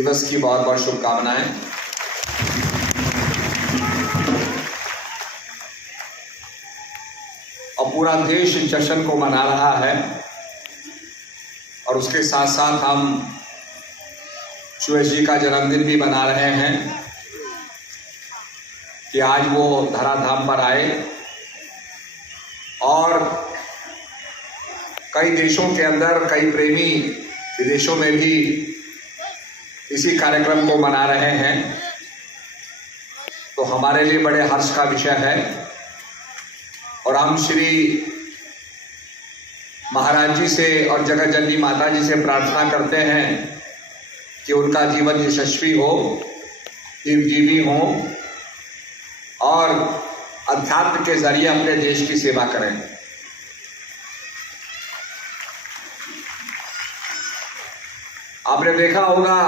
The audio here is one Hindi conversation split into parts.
दिवस की बहुत बहुत शुभकामनाएं। और पूरा देश इस जश्न को मना रहा है और उसके साथ साथ हम सुरेश जी का जन्मदिन भी मना रहे हैं कि आज वो धराधाम पर आए और कई देशों के अंदर कई प्रेमी विदेशों में भी इसी कार्यक्रम को मना रहे हैं। तो हमारे लिए बड़े हर्ष का विषय है और हम श्री महाराज जी से और जगत जननी माता जी से प्रार्थना करते हैं कि उनका जीवन यशस्वी हो, दीर्घजीवी हो और अध्यात्म के जरिए अपने देश की सेवा करें। आपने देखा होगा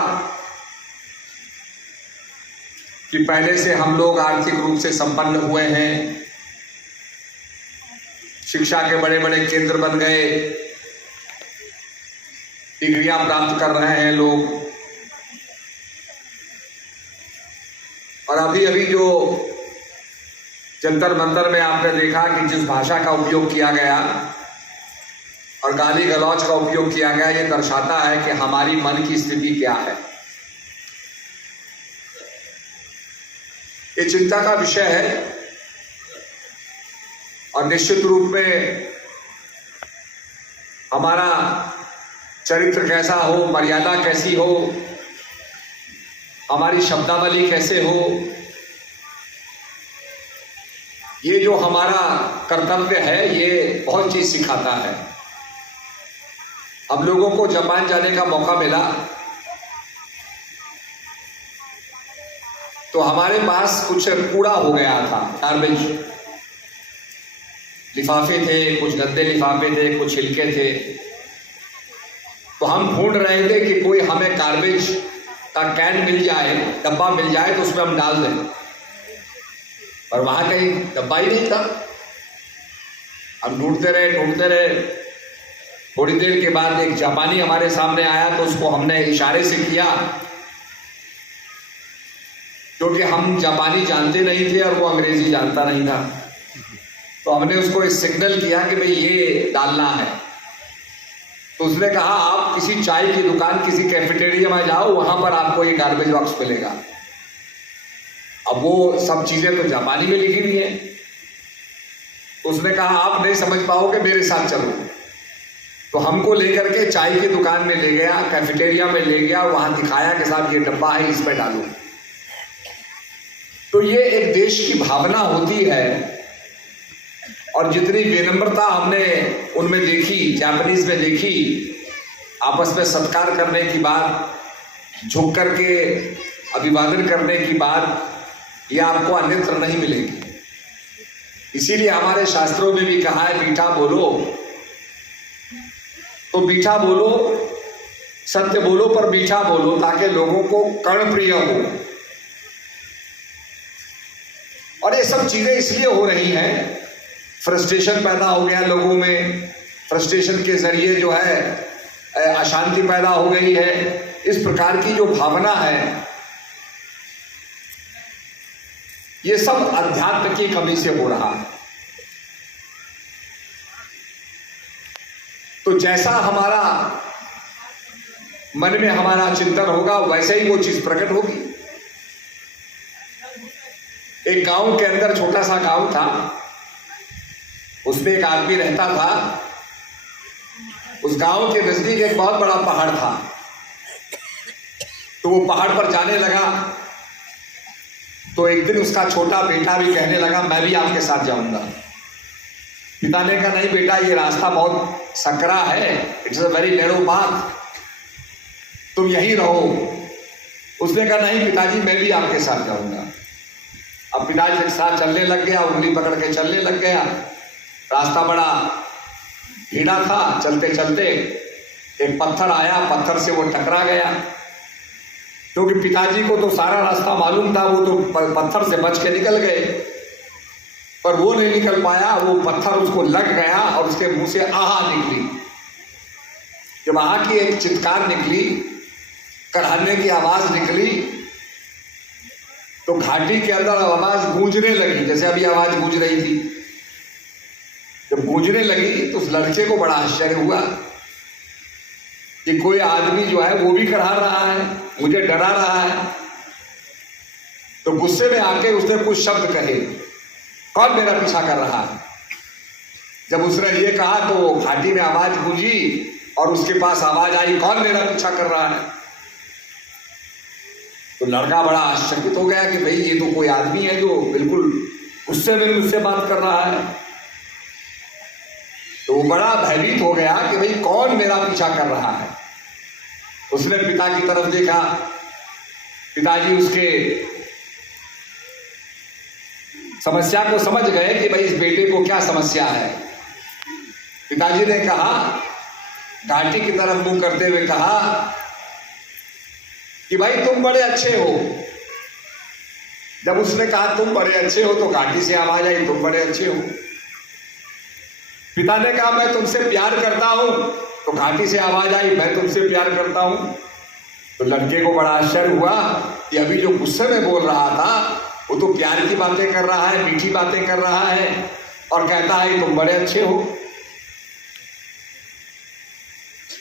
कि पहले से हम लोग आर्थिक रूप से संपन्न हुए हैं, शिक्षा के बड़े बड़े केंद्र बन गए, डिग्रियां प्राप्त कर रहे हैं लोग। और अभी अभी जो जंतर मंतर में आपने देखा कि जिस भाषा का उपयोग किया गया और गाली गलौज का उपयोग किया गया, ये दर्शाता है कि हमारी मन की स्थिति क्या है। ये चिंता का विषय है और निश्चित रूप में हमारा चरित्र कैसा हो, मर्यादा कैसी हो, हमारी शब्दावली कैसे हो, ये जो हमारा कर्तव्य है ये बहुत चीज सिखाता है। हम लोगों को जापान जाने का मौका मिला तो हमारे पास कुछ कूड़ा हो गया था, गार्बेज लिफाफे थे, कुछ गंदे लिफाफे थे, कुछ छिलके थे। तो हम ढूंढ रहे थे कि कोई हमें गार्बेज का कैन मिल जाए, डब्बा मिल जाए तो उसमें हम डाल दें, पर वहां कहीं डब्बा ही नहीं था। हम ढूंढते रहे। थोड़ी देर के बाद एक जापानी हमारे सामने आया तो उसको हमने इशारे से किया, क्योंकि हम जापानी जानते नहीं थे और वो अंग्रेजी जानता नहीं था। तो हमने उसको एक सिग्नल किया कि भाई ये डालना है। तो उसने कहा आप किसी चाय की दुकान, किसी कैफेटेरिया में जाओ, वहां पर आपको ये गार्बेज बॉक्स मिलेगा। अब वो सब चीजें तो जापानी में लिखी हुई हैं। तो उसने कहा आप नहीं समझ पाओगे, मेरे साथ चलो। तो हमको लेकर के चाय की दुकान में ले गया, कैफेटेरिया में ले गया, वहां दिखाया कि साहब ये डब्बा है, इस पे डालो। तो ये एक देश की भावना होती है और जितनी विनम्रता हमने उनमें देखी, जापानीज में देखी, आपस में सत्कार करने की बात, झुक करके अभिवादन करने की बात, ये आपको अन्यत्र नहीं मिलेगी। इसीलिए हमारे शास्त्रों में भी कहा है मीठा बोलो, तो मीठा बोलो, सत्य बोलो पर मीठा बोलो, ताकि लोगों को कर्णप्रिय हो। और ये सब चीजें इसलिए हो रही हैं, फ्रस्ट्रेशन पैदा हो गया लोगों में, फ्रस्ट्रेशन के जरिए जो है अशांति पैदा हो गई है। इस प्रकार की जो भावना है ये सब अध्यात्म की कमी से हो रहा है। तो जैसा हमारा मन में हमारा चिंतन होगा वैसे ही वो चीज प्रकट होगी। एक गांव के अंदर, छोटा सा गांव था, उसमें एक आदमी रहता था। उस गांव के नजदीक एक बहुत बड़ा पहाड़ था। तो वो पहाड़ पर जाने लगा तो एक दिन उसका छोटा बेटा भी कहने लगा मैं भी आपके साथ जाऊंगा। पिता ने कहा नहीं बेटा, ये रास्ता बहुत सकरा है, it's a very narrow path, तुम यहीं रहो। उसने कहा नहीं पिताजी, मैं भी आपके साथ जाऊंगा। अब पिताजी के साथ चलने लग गया, उंगली पकड़ के चलने लग गया। रास्ता बड़ा भीड़ा था। चलते चलते एक पत्थर आया, पत्थर से वो टकरा गया। क्योंकि पिताजी को तो सारा रास्ता मालूम था, वो तो पत्थर से बच के निकल गए, पर वो नहीं निकल पाया। वो पत्थर उसको लग गया और उसके मुंह से आहा निकली। जब आहा की एक चित्कार निकली कराहने की आवाज निकली तो घाटी के अंदर आवाज गूंजने लगी, जैसे अभी आवाज गूंज रही थी। जब गूंजने लगी तो उस लड़के को बड़ा आश्चर्य हुआ कि कोई आदमी जो है वो भी कराह रहा है, मुझे डरा रहा है। तो गुस्से में आके उसने कुछ शब्द कहे, कौन मेरा पीछा कर रहा है। जब उसने ये कहा तो घाटी में आवाज गूंजी और उसके पास आवाज आई, कौन मेरा पीछा कर रहा है। तो लड़का बड़ा आश्चर्यचकित हो गया कि भाई ये तो कोई आदमी है जो बिल्कुल गुस्से में मुझसे बात कर रहा है। तो वो बड़ा भयभीत हो गया कि भाई कौन मेरा पीछा कर रहा है। उसने पिता की तरफ देखा, पिताजी उसके समस्या को समझ गए कि भाई इस बेटे को क्या समस्या है। पिताजी ने कहा, घाटी की तरफ मुंह करते हुए कहा कि भाई तुम बड़े अच्छे हो। जब उसने कहा तुम बड़े अच्छे हो तो घाटी से आवाज आई, तुम बड़े अच्छे हो। पिता ने कहा मैं तुमसे प्यार करता हूं, तो घाटी से आवाज आई, मैं तुमसे प्यार करता हूं। तो लड़के को बड़ा आश्चर्य हुआ कि अभी जो गुस्से में बोल रहा था वो तो प्यार की बातें कर रहा है, मीठी बातें कर रहा है और कहता है तुम बड़े अच्छे हो।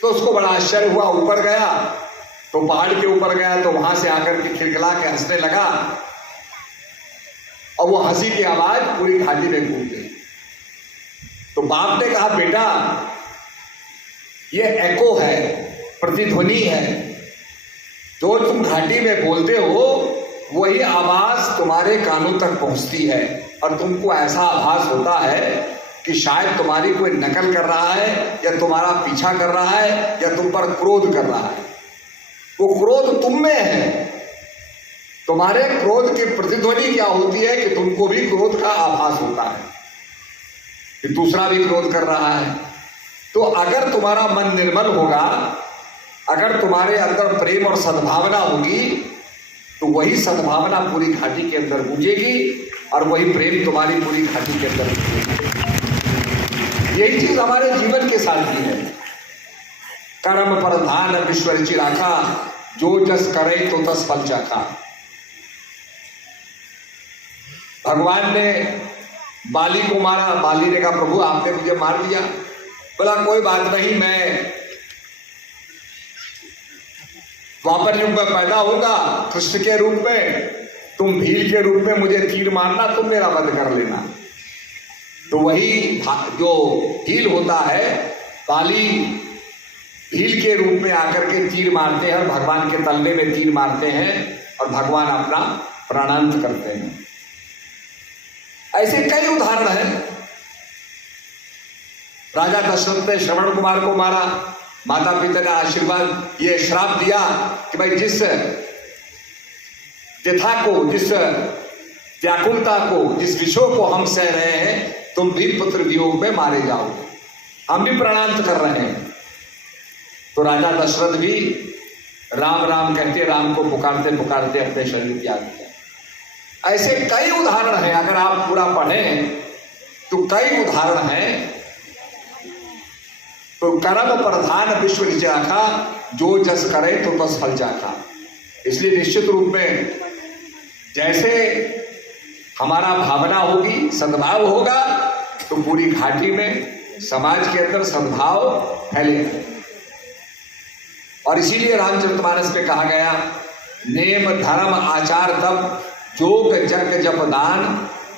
तो उसको बड़ा आश्चर्य हुआ, ऊपर गया तो पहाड़ के ऊपर गया तो वहां से आकर के खिलखिला के हंसने लगा और वो हंसी की आवाज पूरी घाटी में गूंज गई। तो बाप ने कहा बेटा ये एको है, प्रतिध्वनि है, जो तुम घाटी में बोलते हो वही आवाज तुम्हारे कानों तक पहुंचती है और तुमको ऐसा आभास होता है कि शायद तुम्हारी कोई नकल कर रहा है या तुम्हारा पीछा कर रहा है या तुम पर क्रोध कर रहा है। वो क्रोध तुम में है। तुम्हारे क्रोध की प्रतिध्वनि क्या होती है कि तुमको भी क्रोध का आभास होता है कि दूसरा भी क्रोध कर रहा है। तो अगर तुम्हारा मन निर्मल होगा, अगर तुम्हारे अंदर प्रेम और सद्भावना होगी तो वही सद्भावना पूरी घाटी के अंदर गूंजेगी और वही प्रेम तुम्हारी पूरी घाटी के अंदर गूंजेगी। यही चीज हमारे जीवन के साथ भी है। कर्म प्रधान विश्व रुचि राखा, जो जस करे तो तस फल चाखा। भगवान ने बाली को मारा, बाली ने कहा प्रभु आपने मुझे मार दिया। बोला कोई बात नहीं, मैं द्वापर युग में पैदा होगा कृष्ण के रूप में, तुम भील के रूप में मुझे तीर मारना, तुम मेरा वध कर लेना। तो वही जो भील होता है, बाली भील के रूप में आकर के तीर मारते हैं और भगवान के तलवे में तीर मारते हैं और भगवान अपना प्राणांत करते हैं। ऐसे कई उदाहरण हैं। राजा दशरथ ने श्रवण कुमार को मारा, माता पिता ने आशीर्वाद ये श्राप दिया कि भाई जिस व्यथा को, जिस व्याकुलता को, जिस विषय को हम सह रहे हैं तुम भी पुत्र वियोग में मारे जाओगे, हम भी प्राणांत कर रहे हैं। तो राजा दशरथ भी राम राम कहते, राम को पुकारते पुकारते अपने शरीर त्याग दिया। ऐसे कई उदाहरण हैं, अगर आप पूरा पढ़ें तो कई उदाहरण हैं। तो कर्म प्रधान विश्व रुचि राखा, जो जस करे तो तस फल चाखा। इसलिए निश्चित रूप में जैसे हमारा भावना होगी, सद्भाव होगा, तो पूरी घाटी में समाज के अंदर सद्भाव फैलेगा। और इसीलिए रामचरितमानस में कहा गया, नेम धर्म आचार तप जोग जग जप दान,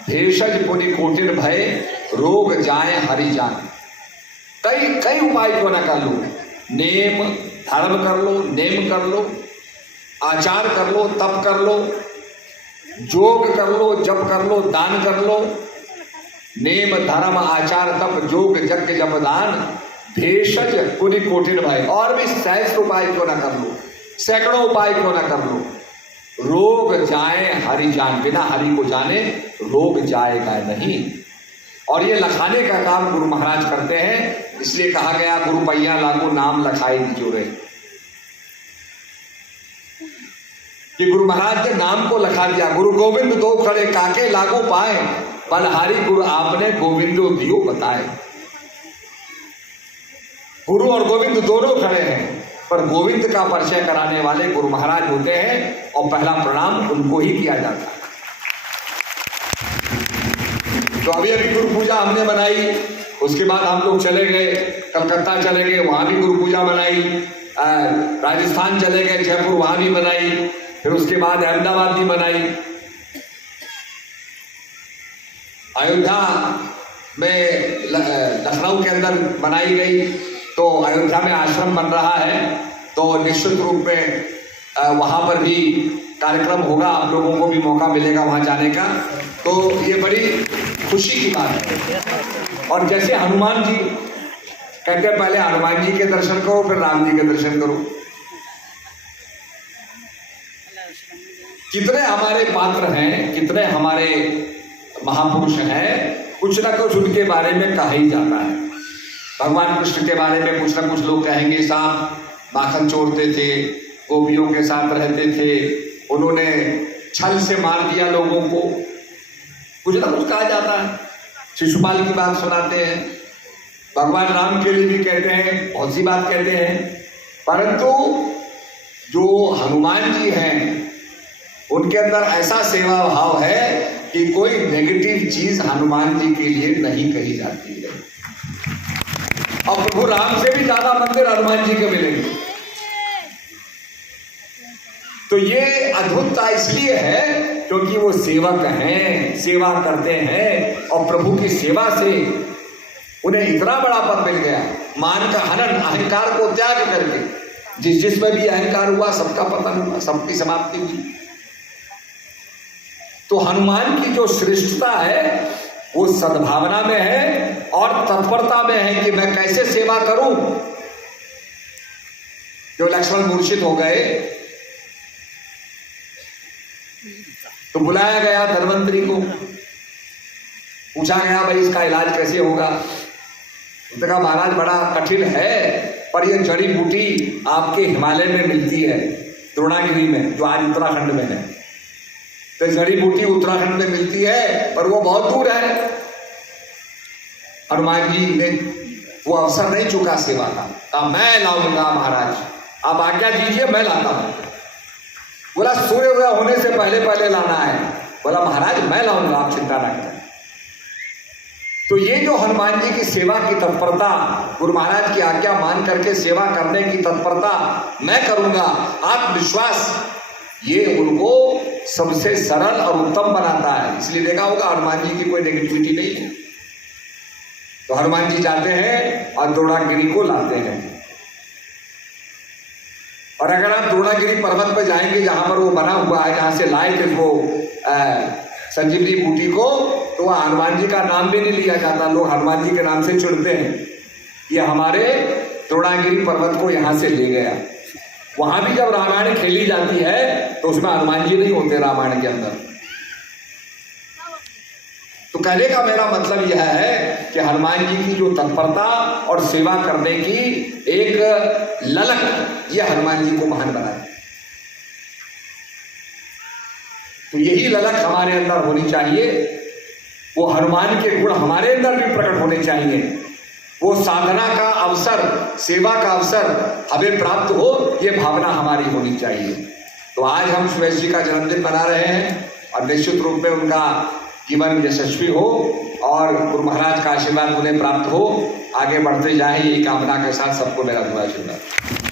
भेषज पुनि कोटिन भय रोग जाए हरि जान। कई उपाय क्यों ना कर लो, नेम धर्म कर लो, नेम कर लो, आचार कर लो, तप कर लो, जोग कर लो, जप कर लो, दान कर लो। नेम धर्म आचार तप जोग जग जप दान, भेषज पुनि कोटिन भय। और भी सहस्त्र उपाय क्यों ना कर लो, सैकड़ों उपाय क्यों ना कर लो, रोग जाए हरि जान। बिना हरि को जाने रोग जाएगा नहीं। और ये लखाने का काम गुरु महाराज करते हैं। इसलिए कहा गया गुरु पैया लागू नाम लखाई जोरे, कि गुरु महाराज ने नाम को लखा दिया। गुरु गोविंद दो खड़े काके लागू पाए, बलहारी गुरु आपने गोविंदो दियो बताए। गुरु और गोविंद दोनों खड़े हैं, पर गोविंद का परिचय कराने वाले गुरु महाराज होते हैं और पहला प्रणाम उनको ही किया जाता है। तो अभी अभी गुरु पूजा हमने बनाई, उसके बाद हम लोग चले गए कलकत्ता, चले गए, वहाँ भी गुरु पूजा बनाई, राजस्थान चले गए, जयपुर, वहाँ भी बनाई, फिर उसके बाद अहमदाबाद भी बनाई, अयोध्या में लखनऊ के अंदर बनाई गई। तो अयोध्या में आश्रम बन रहा है, तो निश्चित रूप में वहाँ पर भी कार्यक्रम होगा, आप लोगों को भी मौका मिलेगा वहाँ जाने का। तो ये बड़ी खुशी की बात है। और जैसे हनुमान जी कहते हैं पहले हनुमान जी के दर्शन करो फिर राम जी के दर्शन करो। कितने हमारे पात्र हैं, कितने हमारे महापुरुष हैं, कुछ ना कुछ उनके बारे में कहा ही जाता है। भगवान कृष्ण के बारे में कुछ ना कुछ लोग कहेंगे, सांप माखन चोरते थे, गोपियों के साथ रहते थे, उन्होंने छल से मार दिया लोगों को, कुछ ना कुछ कहा जाता है। शिशुपाल की बात सुनाते हैं, भगवान राम के लिए भी कहते हैं, बहुत सी बात कहते हैं। परंतु जो हनुमान जी हैं उनके अंदर ऐसा सेवा भाव है कि कोई नेगेटिव चीज हनुमान जी के लिए नहीं कही जाती है। और प्रभु राम से भी ज्यादा मंदिर हनुमान जी के मिलेंगे। तो ये अद्भुतता इसलिए है क्योंकि वो सेवक हैं, सेवा करते हैं, और प्रभु की सेवा से उन्हें इतना बड़ा पद मिल गया, मान का हनन, अहंकार को त्याग करके। जिसमें भी अहंकार हुआ सबका पतन हुआ, सबकी समाप्ति हुई। तो हनुमान की जो श्रेष्ठता है वो सद्भावना में है और तत्परता में है कि मैं कैसे सेवा करूं। जो लक्ष्मण मूर्छित हो गए तो बुलाया गया धन्वंतरी को, पूछा गया भाई इसका इलाज कैसे होगा। उसने कहा महाराज बड़ा कठिन है, पर यह जड़ी बूटी आपके हिमालय में मिलती है, द्रोणागिरी में, जो आज उत्तराखंड में है। तो जड़ी बूटी उत्तराखंड में मिलती है पर वो बहुत दूर है। हनुमान जी ने वो अवसर नहीं चुका सेवा का, कहा मैं लाऊंगा महाराज, आप आज्ञा दीजिए मैं लाता हूं। बोला सूर्योदय होने से पहले पहले लाना है। बोला महाराज मैं लाऊंगा, आप चिंता ना करें। तो ये जो हनुमान जी की सेवा की तत्परता, गुरु महाराज की आज्ञा मान करके सेवा करने की तत्परता, मैं करूंगा, आत्मविश्वास, ये उनको सबसे सरल और उत्तम बनाता है। इसलिए देखा होगा हनुमान जी की कोई नेगेटिविटी नहीं है। तो हनुमान जी जाते हैं और द्रोणागिरी को लाते हैं। और अगर आप द्रोणागिरी पर्वत पर जाएंगे जहां पर वो बना हुआ है, जहां से लाए थे वो संजीवनी बूटी को, तो वह हनुमान जी का नाम भी नहीं लिया जाता। लोग हनुमान जी के नाम से चिढ़ते हैं, ये हमारे द्रोणागिरी पर्वत को यहां से ले गया। वहां भी जब रामायण खेली जाती है तो उसमें हनुमान जी नहीं होते रामायण के अंदर। तो कहने का मेरा मतलब यह है कि हनुमान जी की जो तत्परता और सेवा करने की एक ललक, यह हनुमान जी को महान बनाए। तो यही ललक हमारे अंदर होनी चाहिए, वो हनुमान के गुण हमारे अंदर भी प्रकट होने चाहिए। वो साधना का अवसर, सेवा का अवसर हमें प्राप्त हो, ये भावना हमारी होनी चाहिए। तो आज हम सुरेश जी का जन्मदिन मना रहे हैं और निश्चित रूप में उनका जीवन यशस्वी हो और गुरु महाराज का आशीर्वाद उन्हें प्राप्त हो, आगे बढ़ते जाए, यही कामना के साथ सबको मेरा दुआ आशीर्वाद।